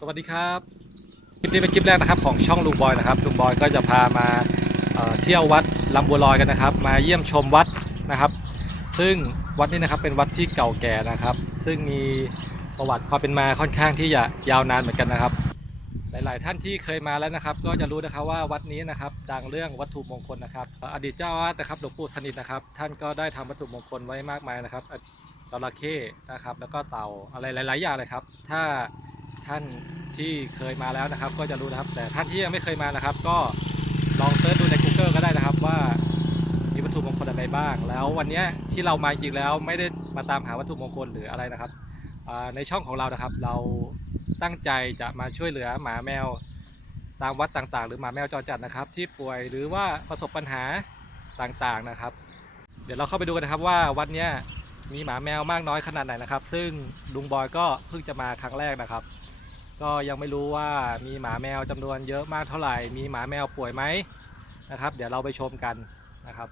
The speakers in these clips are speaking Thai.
สวัสดีครับคลิปนี้เป็นคลิปแรกนะครับของช่องลุงบอยนะครับลุงบอยก็จะพามาเเที่ยววัดลำบัวลอยกันนะครับ มาเยี่ยมชมวัดนะครับ ซึ่งวัดนี้นะครับเป็นวัดที่เก่าแก่นะครับ ซึ่งมีประวัติความเป็นมาค่อนข้างที่จะยาวนานเหมือนกันนะครับ หลาย ๆ ท่านที่เคยมาแล้วนะครับ ก็จะรู้นะครับว่าวัดนี้นะครับดังเรื่องวัตถุมงคลนะครับเอ่ออดีตเจ้าอาวาสนะครับหลวงปู่สนิทนะครับ ท่านก็ได้ทำวัตถุมงคลไว้มากมายนะครับจระเข้นะครับ แล้วก็เต่าอะไรหลาย ๆ อย่างเลยครับ ถ้า ท่านที่เคยมาแล้วนะครับ ก็จะรู้นะครับ แต่ท่านที่ยังไม่เคยมานะครับ ก็ลองเซิร์ชดูใน Google ก็ได้นะครับว่ามีวัตถุมงคลอะไรบ้าง แล้ววันนี้ที่เรามาจริงแล้วไม่ได้มาตามหาวัตถุมงคลหรืออะไรนะครับในช่องของเรานะครับ เราตั้งใจจะมาช่วยเหลือหมาแมวตามวัดต่างๆ หรือหมาแมวจรจัดนะครับ ที่ป่วยหรือว่าประสบปัญหาต่างๆนะครับ เดี๋ยวเราเข้าไปดูกันนะครับว่าวัดเนี้ยมีหมาแมวมากน้อยขนาดไหนนะครับ ซึ่งลุงบอยก็เพิ่งจะมาครั้งแรกนะครับ ก็ยังไม่รู้ว่ามีหมาแมวจำนวนเยอะมากเท่าไหร่ มีหมาแมวป่วยไหมนะครับ เดี๋ยวเราไปชมกันนะครับ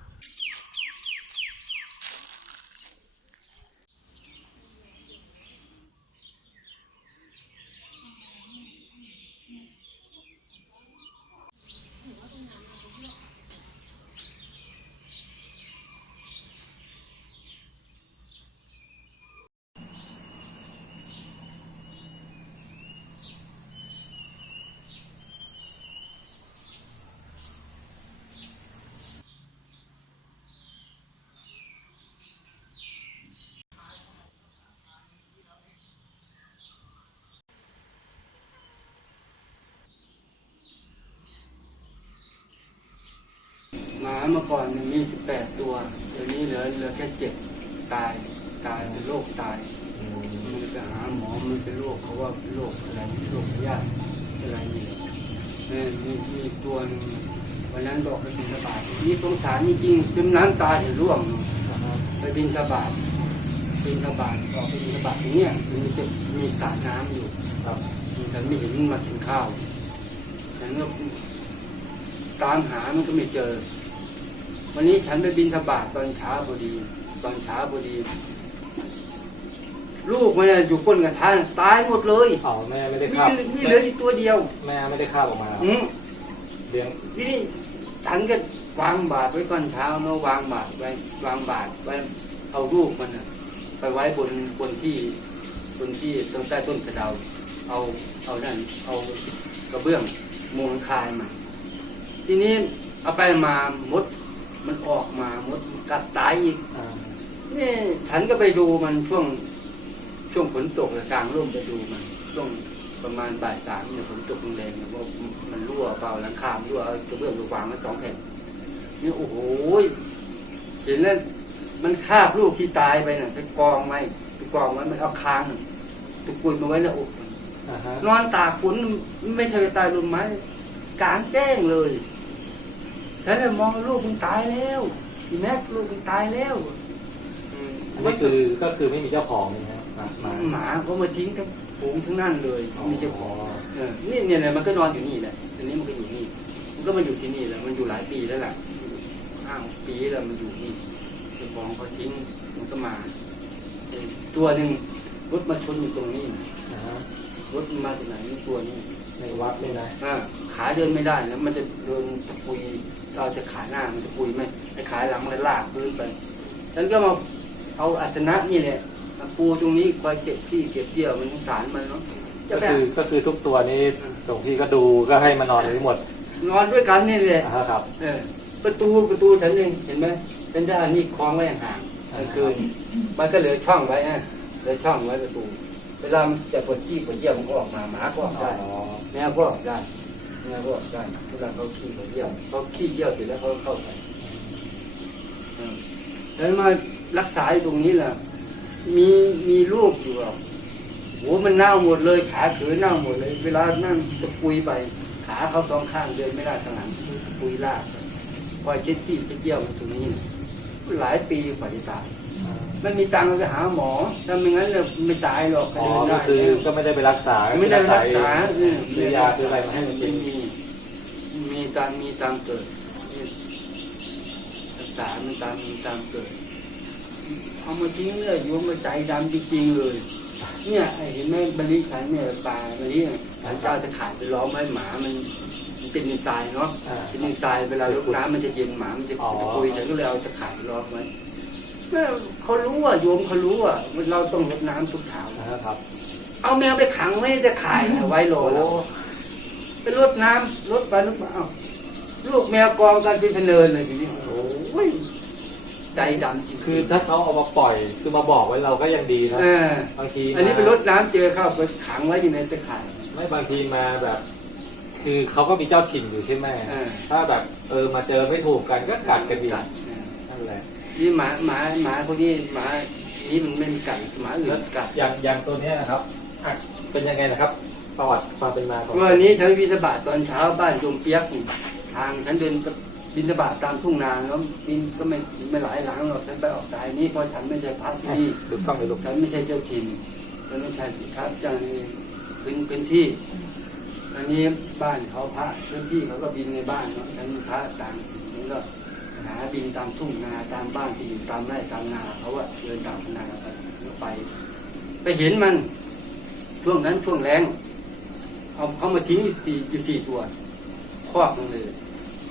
มาเมื่อก่อนมันมีสิบแปดตัวเดี๋ยวนี้เหลือเหลือแค่เจ็ดตายตายเป็นโรคตายมันไปหาหมอมันเป็นโรคเขาว่าเป็นโรคอะไรโรคพยาธิอะไรนี่เนี่ยมีมีตัวนึงวันนั้นบอกไปบินสบาทนี่สงสารจริงๆจนน้ำตาเห็นร่วงไปบินสบาทบินสบาทออกไปบินสบาทอย่างเนี้ยมันจะมีสระน้ำอยู่ครับฉันไม่เห็นมันมากินข้าวฉันก็ตามหามันก็ไม่เจอ วันนี้ฉันไปบินทบาทตอนเช้าพอดี ตอนเช้าพอดี ลูกมันน่ะอยู่ก้นกระทะตายหมดเลยอ๋อแม่ไม่ได้มีคาบมีเหลืออีกตัวเดียวแม่ไม่ได้คาบออกมาอืมเลี้ยงทีนี้ฉันก็วางบาตรไว้ตอนเช้าเนาะวางบาตรไว้วางบาตรไว้เอาลูกมันน่ะไปไว้บนบนที่บนที่ตรงใต้ต้นกระเดาเอาเอานั่นเอากระเบื้องมุงหลังคายมา ทีนี้เอาไปมามด มันออกมามดมันกัดตายอีกอ่านี่ฉันก็ไปดูมันช่วงช่วงฝนตกกลางร่มไปดูมัน ช่วงประมาณบ่ายสามเนี่ยฝนตกแรงๆเนี่ยว่ามันรั่วเปล่าหลังคามรั่วเอากระเบื้องไปวางไว้สองแผ่นนี่โอ้โหเห็นแล้วมันคาบลูกที่ตายไปน่ะไปกองไว้ไปกองไว้มันเอาคางน่ะไปกุยมาไว้ในอกมันอ่าฮะนอนตากฝนไม่ใช่ไปตายลมไม้กลางแจ้งเลย ฉันเลยมองลูกมันตายแล้วอีแม็กลูกมันตายแล้วอืมอันนี้คือก็คือไม่มีเจ้าของเลยนะหมาหมาหมาเขามาทิ้งทั้งฝูงทั้งนั่นเลยมีเจ้าของอ๋อเออนี่เนี่ยเนี่ยมันก็นอนอยู่นี่แหละทีนี้มันก็อยู่นี่มันก็มาอยู่ที่นี่แหละมันอยู่หลายปีแล้วแหละห้าหกปีแล้วมันอยู่นี่เจ้าของเขาทิ้งมันก็มาเออตัวหนึ่งรถมาชนอยู่ตรงนี้นะอ่าฮะรถมันมาจากไหนนี่ตัวนี้ในวัดเลยนะอ่าขาเดินไม่ได้แล้วมันจะเดินตะปุย เราจะขาหน้ามันจะปุยไหมไอ้ขาหลังมันลากพื้นไปฉันก็มาเอาอาสนะนี่แหละมาปูตรงนี้คอยเก็บที่เก็บเกี่ยวมันสงสารมันเนาะจะก็ไปคือก็คือทุกตัวนี้หลวงพี่ก็ดูก็ให้มานอนอยู่หมด นอนด้วยกันนี่แหละอ่าฮะครับเออประตูประตูฉันเองเห็นไหมฉันได้อันนี้คล้องไว้ห่างๆกลางคืนมันก็เหลือช่องไว้ฮะเหลือช่องไว้ประตูเวลามันจะปวดขี้ปวดเยี่ยวมันก็ออกมาหมาก็ออกอ๋ได้อแมวก็ออกได้ แมวก็ได้เวลาเขาขี้เขาเยี่ยวเขาขี้เยี่ยวเสร็จแล้วเขาเข้าไปแล้วมารักษาตรงนี้แหละมีมีลูกอยู่อะโหมันเน่าหมดเลยขาเขือเน่าหมดเลย เวลานั่งจะปุยไป ขาเขาสองข้างเดินไม่ได้ข้างหลังปุยลากไปคอยเช็ดขี้เช็ดเยี่ยวมันตรงนี้ หลายปีกว่าจะตาย ไม่มีตังค์ไปหาหมอถ้าไม่งั้นเนี่ยไม่ตายหรอกอ๋อเดินก็ได้คือก็ไม่ได้ไปรักษาไม่ได้รักษาซื้อยาซื้ออะไรมาให้มันกินมีมีตามมีตามเกิดรักษามันตามมีตามเกิดเอามาทิ้งเลยโยมมาใจดำจริงๆเลยอเนี่ยไอ้เห็นไหมบริฉันเนี่ยปลาบริฉันจะเอาตะข่ายไปล้อมไว้หมามันมันเป็นดินทรายเนาะอ่าเป็นดินทรายเวลาลดน้ำมันจะเย็นหมามันจะอ๋อจะคุยฉันก็เลยเอาตะข่ายไปล้อมไว้ เมื่อเขารู้อะโยมเขารู้อะว่าเราต้องรดน้ำทุกเช้านะครับ เอาแมวไปขังไว้ในตะข่ายเอาไว้รอแล้วไปรดน้ำรดไปรดมาเอ้าลูกแมวกองกันเป็นพะเนินเลยทีนี้โอ้ยใจดำจริงๆคือถ้าเขาเอามาปล่อยคือมาบอกไว้เราก็ยังดีนะเออบางทีอันนี้มาไปรดน้ำเจอเข้าไปขังไว้อยู่ในตะข่ายไม่บางทีมาแบบ คือเขาก็มีเจ้าถิ่นอยู่ใช่ไหมเออถ้าแบบ เออมาเจอไม่ถูกกันก็กัดกันดีกัดนั่นแหละ นี่หมาหมาหมาพวกนี้หมานี้มันไม่มีกัดหมาอื่นกัดอย่างอย่างตัวเนี้ยนะครับอะเป็นยังไงนะครับประวัติความเป็นมาของวันนี้ฉันบินบาตตอนเช้าบ้านจมเปียกนี่ทางฉันเดินบินบาตตามทุ่งนาแล้วบินก็ไม่ไม่หลายหลังหรอกฉันไปออกสายนี้เพราะฉันไม่ใช่พระที่นี่ดูกล้องเลยลูกฉันไม่ใช่เจ้าถิ่นฉันไม่ใช่ครับเจ้านี่พื้นพื้นที่อันนี้บ้านเขาพระพื้นที่เขาก็บินในบ้านเนาะฉันพระต่างถิ่นฉันก็ หาบินตามทุ่งนาตามบ้านที่อยู่ตามไร่ตามนาเขาว่าเดินตามนาไปไป ไปเห็นมันช่วงนั้นช่วงแรงเอาเขามาทิ้งอยู่สี่อยู่สี่ตัวครอบมันเลย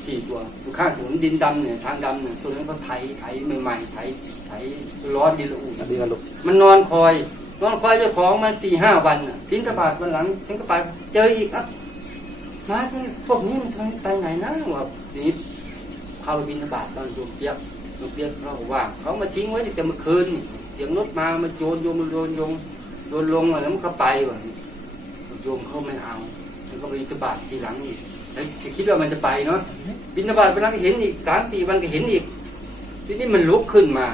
สี่ตัวอยู่ข้างถนนดินดำเนี่ยทางดำเนี่ยตัวนั้นก็ไถไถใหม่ๆไถไถร้อนดินละอุ่นอันนี้กันลูกมันนอนคอย นอนคอยเจ้าของมันสี่ห้าวันน่ะทิ้งกระบาดวันหลังทิ้งกระบาดเจออีกอะมาพวกนี้มันทำไปไหนนะวะทีนี้ เข้าไปบินกระบาดตอนโยมเปียกโยมเปียกเขาบอกว่า เขามาทิ้งไว้ตั้งแต่เมื่อคืนนี่เสียงรถมามาโยนโยมโยนโยมโยนลงอะแล้วมันก็ไปว่ะโยมเขาไม่เอามันก็ไปบินกระบาดทีหลังอีกแล้วคิดว่ามันจะไปเนาะบินกระบาดไปแล้วก็เห็นอีกสามสี่วันก็เห็นอีก ทีนี้มันลุกขึ้นมา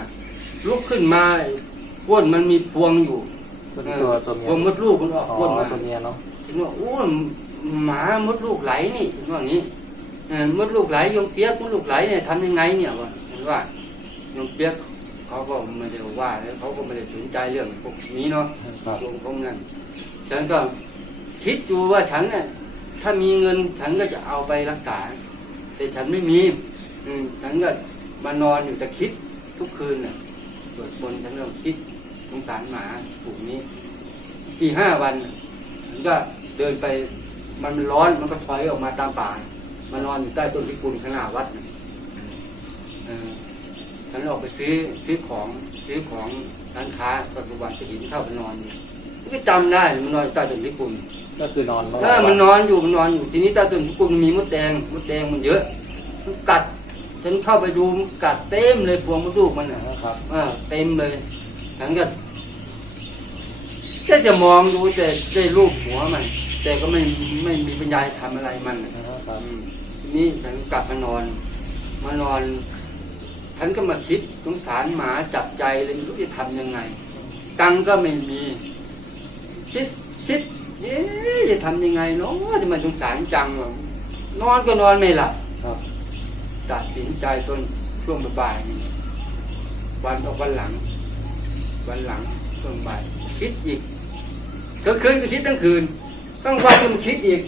ลุกขึ้นมาก้นมันมีพวงอยู่ตัวตัวตัวพเมีวยงมดลูกมันออกอ๋อก้นมาตัวเมียเนาะเห็นว่าโอ้หมามดลูกไหลนี่เห็นว่าอย่างนี้เออ มดลูกไหลโยมเปียกมดลูกไหลเนี่ยทำยังไงเนี่ยวะเห็นว่าโยมเปียกเขาก็ไม่ได้ว่าแล้วเขาก็ไม่ได้สนใจเรื่องพวกนี้เนาะครับลงพวกนั้นฉันก็คิดอยู่ว่าฉันเนี่ยถ้ามีเงินฉันก็จะเอาไปรักษา แต่ฉันไม่มี อืมฉันก็มานอนอยู่แต่คิดทุกคืนน่ะสวดมนต์ฉันก็คิดสงสารหมาผูกนี้สี่ห้าวันน่ะฉันก็เดินไปมันร้อนมันก็ถอยออกมาตามป่า มานอนอยู่ใต้ต้นพิกุลข้างหน้าวัดน่ะเออฉันออกไปซื้อซื้อของซื้อของร้านค้าปัจจุบันไปหินเข้าไปนอนอยู่ก็จำได้มันนอนอยู่ใต้ต้นพิกุลก็คือนอนเออมันนอนอยู่มันนอนอยู่ทีนี้ใต้ต้นพิกุลมันมีมดแดงมดแดงมันเยอะมันกัดฉันเข้าไปดูมันกัดเต็มเลยพวงมดลูกมันอะนะครับเออเต็มเลยฉันก็แค่จะมองดูแต่ได้รูปหัวมัน แต่ก็ไม่ไม่มีปัญญาทำอะไรมันน่ะนะครับอืมที นี้ฉันกลับมานอน มานอน ฉันก็มาคิดสงสารหมาจับใจเลยไม่รู้จะทำยังไง ตังก็ไม่มี คิดคิดเอ๊จะทำยังไงเนาะจะมาสงสารจังวะนอนก็นอนไม่หลับครับตัดสินใจจนช่วงบ่ายวันออกวันหลัง วันหลังช่วงบ่ายคิดอีกกลางคืนก็คิดทั้งคืนกลางวันก็มาคิดอีก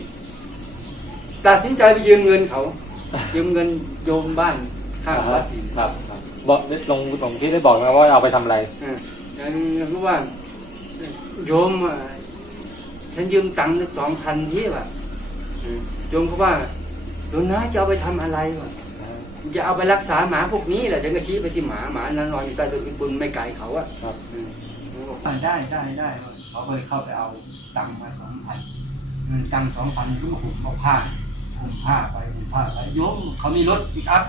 ตัดสินใจไปยืมเงินเขา ยืมเงินโยมบ้านข้างวัดอีกครับครับบอกลงลงที่ได้บอกนะว่าเอาไปทำอะไร อ่าฉันรู้ว่า โยมอะฉันยืมตังค์สองพันที่ว่ะอืมโยมเขาว่าโยมนะจะเอาไปทำอะไรวะจะเอาไปรักษาหมาพวกนี้แหละฉันก็ชี้ไปที่หมาหมานั้นนอนอยู่ใต้ต้นพิกุลไม่ไกลเขาอะครับ อืมเขาบอกได้ได้ได้เขาก็เลยเข้าไปเอาตังค์มาสองพันตังค์สองพันก็มาห่มเอาผ้า ห่มผ้าไปห่มผ้าไปโยมเขามีรถปิกอัพ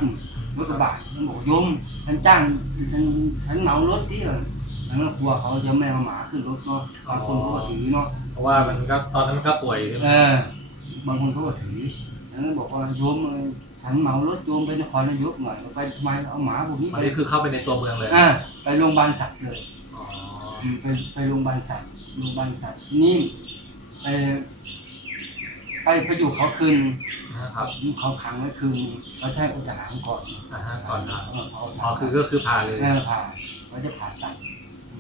รถกระบะฉันบอกโยมฉันจ้างฉันฉันเหมารถที่เออฉันก็กลัวเขาจะไม่เอาหมาขึ้นรถเนาะบางคนเขาก็ถือเนาะเพราะว่ามันก็ตอนนั้นมันก็ป่วยใช่ไหมเออบางคนเขาก็ถือฉันก็บอกว่าโยมฉันเหมารถโยมไปนครนายกหน่อยไปทำไมเอาหมาพวกนี้อัไปนนี้คือเข้าไปในตัวเมืองเลยอ่าไปโรงพยาบาลสัตว์เลยอ๋อไปไปโรงพยาบาลสัตว์โรงพยาบาลสัตว์นี่ไป ไปไปอยู่เขาคืนนะครับเขาขังไว้คืนเขาใช้อุจจาระก่อนอ่าฮะก่อนนะเออเขาอ๋อคือก็คือพาเลยเออผ่าเขาจะผ่าตัด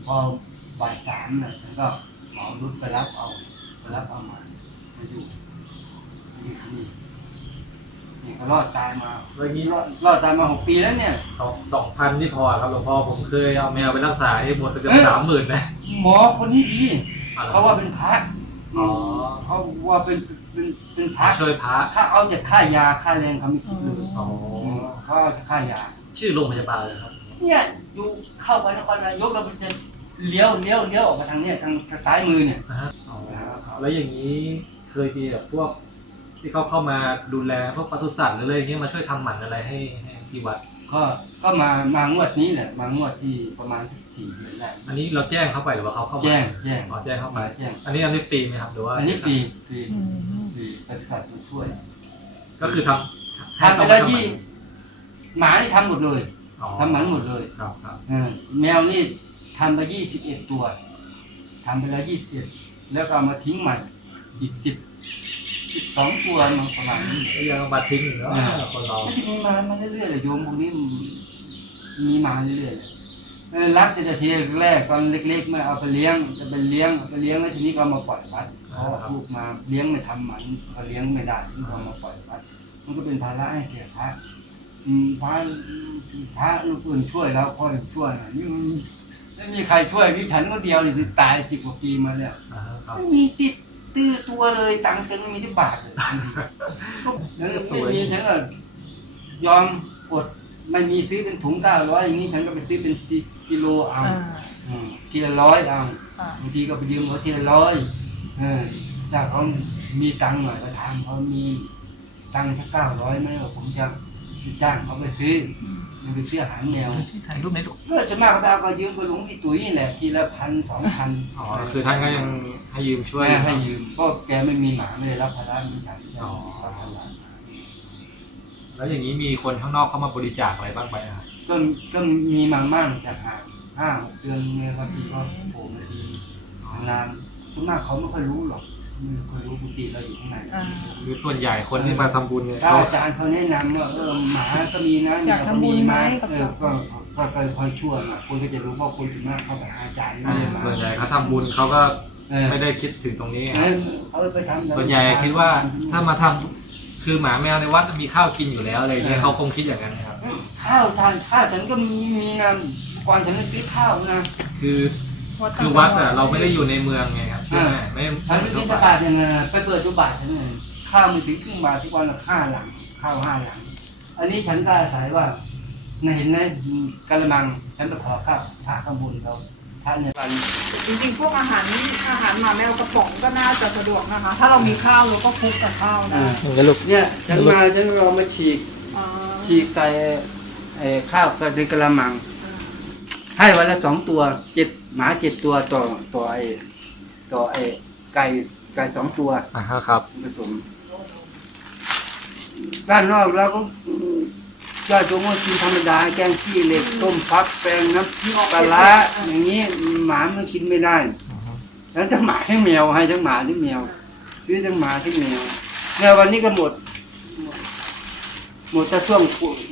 พอบ่ายสามเนี่ยฉันก็หมอรุดไปรับเอาไปรับเอามามาอยู่นี่นี่นี่ก็รอดตายมาเมื่อกี้รอดรอดตายมาหกปีแล้วเนี่ย สองสองพันที่พอครับหลวงพ่อผมเคยเอาแมวไปรักษาให้หมดไปเกือบเอ้ย สามหมื่นนะหมอคนนี้ดี เขาว่าเป็นพระอ๋อ เขาว่าเป็น เป็นเป็นพระช่วยพระถ้าเอาแต่ค่ายาค่าแรงเขาไม่คิดเลยอ๋อเขาเอาแต่ค่ายา ชื่อโรงพยาบาลเลยครับ เนี่ยอยู่เข้าไปนครนายกแล้วมันจะเลี้ยวเลี้ยวเลี้ยวออกมาทางเนี้ยทางซ้ายมือเนี่ยนะฮะอ๋อแล้วอย่างนี้เคยมีแบบพวกที่เขาเข้ามาดูแลพวกปศุสัตว์หรืออะไรอย่างเงี้ยมาช่วยทำหมันอะไรให้ให้ที่วัด ก็ก็มามางวดนี้แหละมางวดที่ประมาณสัก สี่เดือนได้อันนี้เราแจ้งเข้าไปหรือว่าเขาเข้ามาแจ้งแจ้งอ๋อแจ้งเข้าไปแจ้ง อันนี้อันนี้ฟรีไหมครับหรือว่าอันนี้ฟรีฟรีอืมฟรีปฏิสัตว์ช่วยก็คือทำทำไปแล้วยี่หมานี่ทำหมดเลยอ๋อทำหมันหมดเลยครับครับเออแมวนี่ทำไปยี่สิบเอ็ดตัวทำไปแล้วยี่สิบเอ็ดแล้วก็เอามาทิ้งใหม่อีกสิบสิบสองตัวมันประมาณนี้ก็ยังเอามาทิ้งอยู่เนาะอ่าคนเรามันจะมีมามาเรื่อยๆเลยโยมพวกนี้มันมีมาเรื่อยๆเลยเออ รักแต่ทีแรกตอนเล็กๆไม่เอาไปเลี้ยงจะไปเลี้ยงเอาไปเลี้ยงแล้วทีนี้ก็เอามาปล่อยวัดเพราะว่าลูกมาเลี้ยงไม่ทำหมันก็เลี้ยงไม่ได้ที่ก็เอามาปล่อยวัดมันก็เป็นภาระให้แก่พระอืมพระพระลูกอื่นช่วยแล้วค่อยช่วยนะนี่มันไม่มีใครช่วยพี่ฉันคนเดียวนี่คือตายสิบกว่าปีมาแล้วอ่าครับไม่มีติดตื้อตัวเลยตังค์กันไม่มีที่บาทเลยแล้วไม่มีฉันก็ยอมอด ไม่มีซื้อเป็นถุงเก้าร้อยอย่างนี้ฉันก็ไปซื้อเป็นกิโลเอาอ่าอืมทีละร้อยเอาอ่าบางทีก็ไปยืมเขาทีละร้อยเออถ้าเขามีตังค์หน่อยก็ทำเขามีตังค์สักเก้าร้อยไหมก็ผมจะจ้างเขาไปซื้ออืมไปซื้ออาหารแมวถ่ายรูปในลูกเพื่อจะมากก็เอาก็ยืมไปหลวงพี่ตุ๋ยนี่แหละทีละพันสองพันอ๋อคือท่านก็ยังให้ยืมช่วยแม่ให้ยืมเพราะแกไม่มีหมาไม่ได้รับภาระเหมือนกันอ๋อรับภาระ แล้วอย่างนี้มีคนข้างนอกเข้ามาบริจาคอะไรบ้างไหมครับก็ก็มีมามั่งจากห่างห้าหกเดือนเนี่ยบางทีก็โผล่มาทีนานส่วนมากเขาไม่ค่อยรู้หรอกไม่ค่อยรู้กุฏิเราอยู่ข้างในอ่า คือส่วนใหญ่คนที่มาทำบุญเนี่ยถ้าเขาอาจารย์เขาแนะนำว่าเออหมาก็มีนะอยากทำบุญไหมกับเออเราก็ก็ก็คอยช่วยนะคนก็จะรู้ว่าคนถึงมากเข้าไปหาอาจารย์ไม่ได้มาส่วนใหญ่เขาทำบุญเขาก็เออไม่ได้คิดถึงตรงนี้เออเขาไปทำ ส่วนใหญ่คิดว่าถ้ามาทำ คือหมาแมวในวัดมีข้าวกินอยู่แล้วอะไรอย่างเงี้ยเขาคงคิดอย่างนั้นนะครับ ข้าวทานข้าวฉันก็มีมีนะก่อนฉันจะซื้อข้าวนะ คือคือวัดอะเราไม่ได้อยู่ในเมืองไงครับใช่ไหมไม่ฉันไม่ไปทุซื้กอบาบาททเนี่ยนะไปเปิดจุบาทฉันเลยข้าวมันถึงครึ่งบาททุกวันละห้าหลัง ข้าวห้าหลัง อันนี้ฉันก็อาศัยว่าในเห็นในกระมังฉันไปขอข้าวพระข้างบนเขา พระเนี่ยวันจริงๆ พวกอาหารอาหารหมาแมวกระป๋องก็น่าจะสะดวกนะคะ ถ้าเรามีข้าวเราก็คลุกกับข้าวได้แล้วลูกเนี่ยฉันมาฉันเรามาฉีกอ่าฉีกใส่ไอ้ข้าวกับในกระมัง ให้วันละสองตัวเจ็ดหมาเจ็ดตัวต่อต่อไอ้ต่อไอ้ไก่ไก่สองตัวอ่าครับผสมด้านนอกเราก็ ยอดจงว่ากินธรรมดาแกงขี้เหล็กต้มฟักแปลงน้ำปลาร้าอย่างนี้หมามันกินไม่ได้ แล้วทั้งหมาทั้งแมวให้ทั้งหมาทั้งแมวซื้อทั้งหมาทั้งแมวเนี่วันนี้ก็หมด หมดแต่ช่วง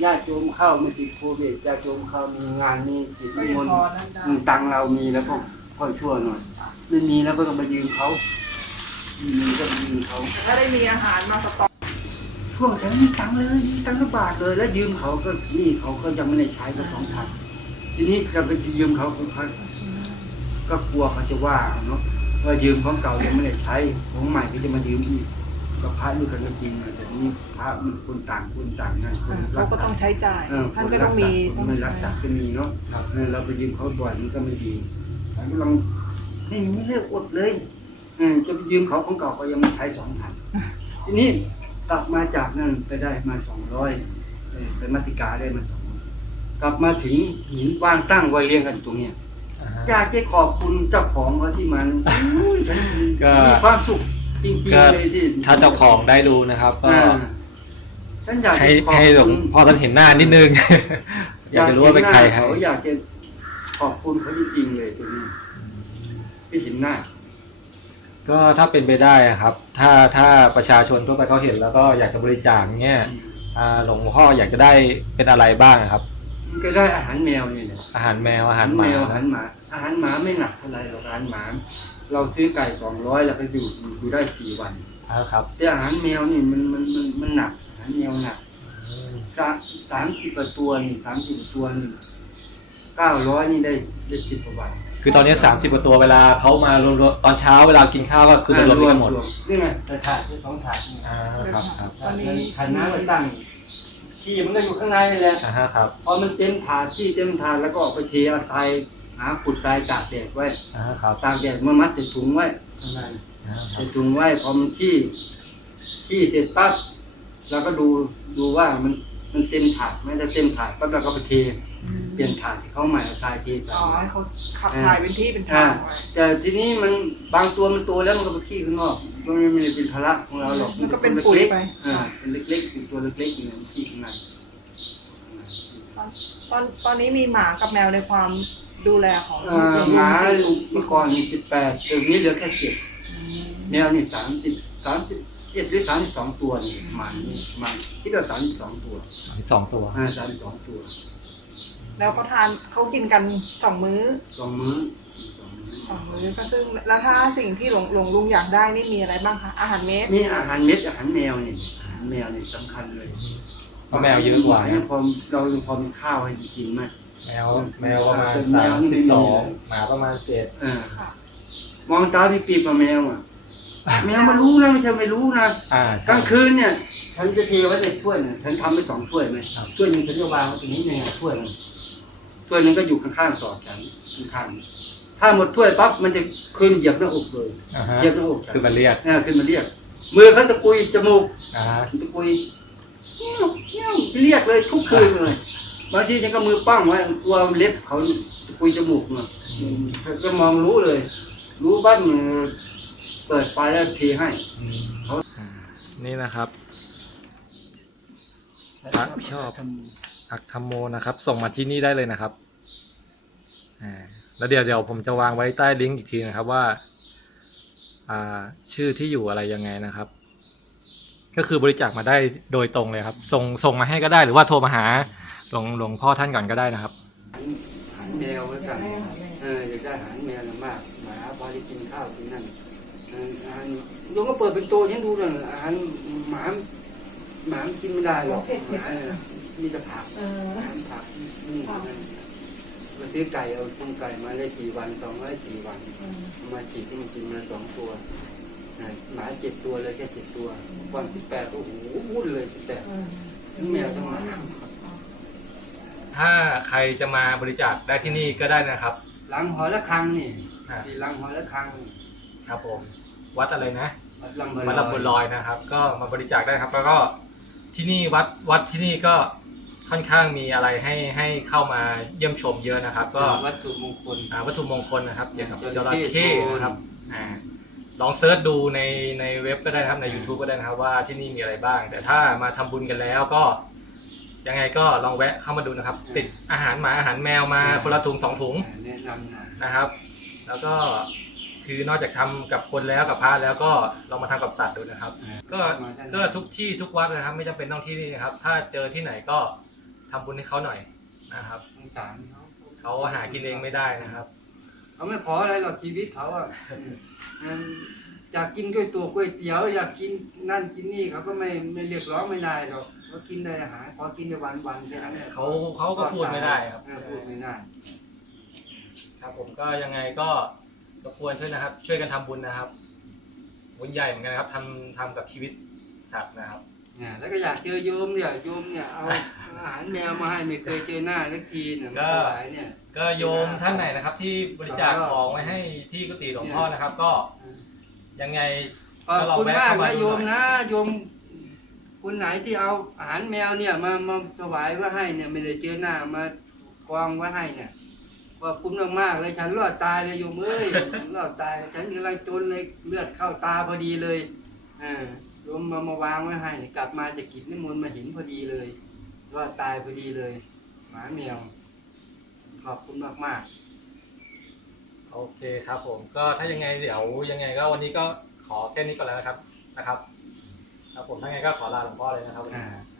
ญาติโยมเข้าไม่ติดโควิดญาติโยมเข้ามีงานมีจิตก็นิยังมนต์พอนั่นตังเรามีแล้วก็ค่อยชั่วหน่อยไม่มีแล้วก็ต้องไปยืมเขามีก็ไปยืมเขาถ้าได้มีอาหารมาสต็อก ช่วงฉันมีตังค์เลยมีตังค์กบาทเลย แล้วยืมเขาก็นี่เขาก็ยังไม่ได้ใช้ก็สองพันทีนี้จะไปยืมเขาเขาก็กลัวเขาจะว่าเนาะว่ายืมของเก่ายังไม่ได้ใช้ของใหม่ก็จะมายืมอีกก็พระด้วยกันก็จริงนะแต่นี่พระมันคนต่างคนต่างนั่นคนรัเรากก็ต้องใช้จ่ายเออท่านก็ต้องมีคต้องนไม่ใช้รักษาก็มีเนาะครับเออเราไปยืมเขาบ่อยมันก็ไม่ดีฉันก็ลองไม่มีเลือกอดเลยอืมจะไปยืมเขาของเก่าก็ยังไม่ใช้สองพันทีนี้ กลับมาจากนั่นไปได้มาสองร้อยไปมัติกาได้มาสองกลับมาถึงหินว่างตั้งไว้เรียงกันตรงเนี้ยอยากจะขอบคุณเจ้าของเขาที่มันอุ้ยฉันก็มีความสุขจริงก็ๆเลยที่ถ้าเจ้าของได้ดูนะครับก็อ่าฉันอยากให้จะขอบให้หลวงคุณพ่อท่านเห็นหน้านิดนึง อยากจะรู้ว่าเป็นใครคอยากรับเห็นหน้าเขาอยากจะขอบคุณเขาจริงๆเลยตัวนี้ที่เห็นหน้า ก็ถ้าเป็นไปได้อะครับ ถ้าถ้าประชาชนทั่วไปเขาเห็นแล้วก็อยากจะบริจาคเงี้ยอ่าหลวงพ่ออยากจะได้เป็นอะไรบ้างอะครับมันก็ได้อาหารแมวนี่แหละอาหารแมวอาหารหมาแมวอาหารหมา อาหารหมาไม่หนักเท่าไหร่หรอกอาหารหมา เราซื้อไก่สองร้อยแล้วก็อยู่อยู่ได้สี่วันครับแต่อาหารแมวนี่มันมันมันมันหนักอาหารแมวหนักสาสามสิบกว่าตัวนี่สามสิบตัวนี่เก้าร้อยนี่ได้ได้สิบกว่าบาท คือตอนนี้สามสิบกว่าตัวเวลาเขามารวมๆตอนเช้าเวลากินข้าวก็คือมารวมกันหมดนี่ไงกระถางที่สองถาดนี่อ่าครับครับตอนนี้ขันน้ำมันตั้งขี้มันก็อยู่ข้างในนี่แหละอ่าฮะครับพอมันเต็มถาดขี้เต็มถาดแล้วก็ออกไปเทเอาทรายหาขุดทรายตากแดดไว้อ่าฮะครับตากแดดมามัดใส่ถุงไว้ข้างในอ่าครัใส่บถุงไว้พอมันขี้ขี้เสร็จปั๊บเราก็ดูดูว่ามันมันเต็มถาดไหม่ได้เต็มถาดปั๊บเราก็ไปเท เปลี่ยนถาดให้เขาใหม่เอาทรายเทใส่อ๋อไว้ให้เขาขับถ่ายเป็นที่เป็นอ่าทางไว้แต่ทีนี้มันบางตัวมันโตแล้วมันก็ไปขี้ข้างนอกมันไม่ได้เป็นภาระของเราหรอกมันก็เป็นปุ๋ยไปๆอ่าเป็นเล็กๆเป็นตัวเล็กๆอยู่ในขี้ข้างในตอนตอนนี้มีหมากับแมวในความดูแลของเอ่อหมาเมื่อก่อนมีสิบแปดเดี๋ยวนี้เหลือแค่เจ็ด แมวนี่สามสิบสามสิบเอ็ดหรือสามสิบสองตัวนี่หมันหมันคิดว่าสามสิบสองตัว สองตัว อ่าสามสิบสองตัว แล้วก็ทานเขากินกันสองมื้อสองมื้อสองมื้อสองมื้อก็ซึ่งแล้วถ้าสิ่งที่หลวงหลวงลุงอยากได้นี่มีอะไรบ้างคะอาหารเม็ดมีอาหารเม็ดอาหารแมวนี่อาหารแมวนี่สำคัญเลยเพราะแมวเยอะกว่าเนี่นะยพอเราพอมีข้าวให้กินไหมแมวแมวประมาณแมสาวมนี่ไม่สิบมีสองหมาประมาณเจ็ดเออมองตาพี่ปีกับแมวอะแมวมันรู้นะไม่ใช่ไม่รู้นะอ่ากลางคืนเนี่ย ฉันจะเทไว้ในถ้วยเนี่ยฉันทำไว้สองถ้วยไหมครับถ้วยหนึงฉันจะวางไว้ตรงนี้เนี่ยถ้วยหนึงถ้ วยหนึงก็อยู่ข้างๆสอบฉันข้างๆถ้าหมดถ้วยปั๊บมันจะขึ้นเหยียบหน้าอกเลยอ่าฮะเหยียบหน้าอกฉันคือมันเรียกเนี่ยขึ้นมาเรียก มือเขาตะกุยจมูกอ่าฮะตะกุยเงี้ยวเงี้ยวเรียกเลยทุกคืนเลยบางทีฉันก็มือป้องไว้กลัวเล็บเขาตะกุยจมูกเนาะก็มองรู้เลย รู้บ้านมือเปิดไฟแล้วเทให้ อืมอ่านี่นะครับ พระชอบ อักธรรมโมนะครับ ส่งมาที่นี่ได้เลยนะครับอ่า แล้วเดี๋ยวเดี๋ยวผมจะวางไว้ใต้ลิงก์อีกทีนะครับว่าอ่าชื่อที่อยู่อะไรยังไงนะครับ ก็คือบริจาคมาได้โดยตรงเลยครับ ส่งส่งมาให้ก็ได้หรือว่าโทรมาหาหลวงหลวงพ่อท่านก่อนก็ได้นะครับอาหารแมวไว้กันเอออยากได้อาหารแมวนะมากหมาพอได้กินข้าวกินนั่นเอออาหารโยมก็เปิดเป็นโตฉันดูเลยอาหารหมาหมามันกินไม่ได้หรอกหมาเนี่ยมีแต่ผักเอออาหารผักนี่นั่น ก็ซื้อไก่เอาตุ้งไก่มาได้สี่วันสองร้อยสี่วัน มาฉีดที่มันกินมาสองตัวอ่าหมาเจ็ดตัวเลยแค่เจ็ดตัววันสิบแปดโอ้โหวุ่นเลยสิบแปดทั้งแมวทั้งหมาถ้าใครจะมาบริจาคได้ที่นี่ก็ได้นะครับ หลังหอละครังนี่อ่าที่หลังหอละครังนี่ครับผม วัดอะไรนะวัดลำวัดลำบุญลอยนะครับ ก็มาบริจาคได้ครับ แล้วก็ที่นี่วัดวัดที่นี่ก็ ค่อนข้างมีอะไรให้ให้เข้ามาเยี่ยมชมเยอะนะครับ ก็วัตถุมงคลอ่าวัตถุมงคลนะครับเกี่ยวกับจจระระเข้เข้นะครับอ่าลองเซิร์ชดูในในเว็บก็ได้นะครับใน YouTube ก็ได้นะครับว่าที่นี่มีอะไรบ้าง แต่ถ้ามาทำบุญกันแล้วก็ ยังไงก็ลองแวะเข้ามาดูนะครับ ติดอาหารหมาอาหารแมวมาคนละถุงสองถุง แนะนำหน่อยนะครับ แล้วก็คือนอกจากทำกับคนแล้วกับพระแล้วก็ลองมาทำกับสัตว์ดูนะครับ ก็ก็ทุกที่ทุกวัดนะครับ ไม่จำเป็นต้องที่นี่นะครับ ถ้าเจอที่ไหนก็ ทำบุญให้เขาหน่อยนะครับ สงสารเขาเขาหากินเองไม่ได้นะครับ เขาไม่ขออะไรหรอกชีวิตเขาอะอืมอยากกินก๋วยตัวก๋วยเตี๋ยว อยากกินนั่นกินนี่เขาก็ไม่ไม่เรียกร้องไม่ได้หรอกเขากินได้อาหารขอกินได้วันวันๆแค่นั้นนี่ยเขาเขาก็พูดไม่ได้ครับ เออพูดไม่ได้ครับผมก็ยังไงก็รบกวนช่วยนะครับ ช่วยกันทำบุญนะครับ บุญใหญ่เหมือนกันนะครับทำทำกับชีวิตสัตว์นะครับ เนี่ยแล้วก็อยากเจอโยมเนี่ยโยมเนี่ยเอาอาหารแมวมาให้ไม่เคยเจอหน้าสักทีเนี่ยก็ มาถวายเนี่ย ก็โยมท่านไหนนะครับ ที่บริจาคของไว้ให้ที่กุฏิหลวงพ่อนะครับ ก็ยังไง ขอบก็ลองคุณแวะมากเข้ามานะดูโยมหน่อยนะโยมคนไหนที่เอาอาหารแมวเนี่ยมามาถวายไว้ให้เนี่ยไม่ได้เจอหน้ามากองไว้ให้เนี่ยขอบคุณมากๆเลยฉันรอดตายเลยโยมเอ้ยรอดตายฉันกำลังจนเลยเลือดเข้าตาพอดีเลยอ่า โยมมามาวางไว้ให้เนี่ยกลับมาจะกินนิมนต์มาเห็นพอดีเลยรอดตายพอดีเลย หมาแมวขอบคุณมากๆโอเคครับ ผมก็ถ้ายังไงเดี๋ยวยังไงก็วันนี้ก็ขอแค่นี้ก่อนแล้วนะครับนะครับ ครับผมถ้าไงก็ขอลาหลวงพ่อเลยนะครับวันอ่านี้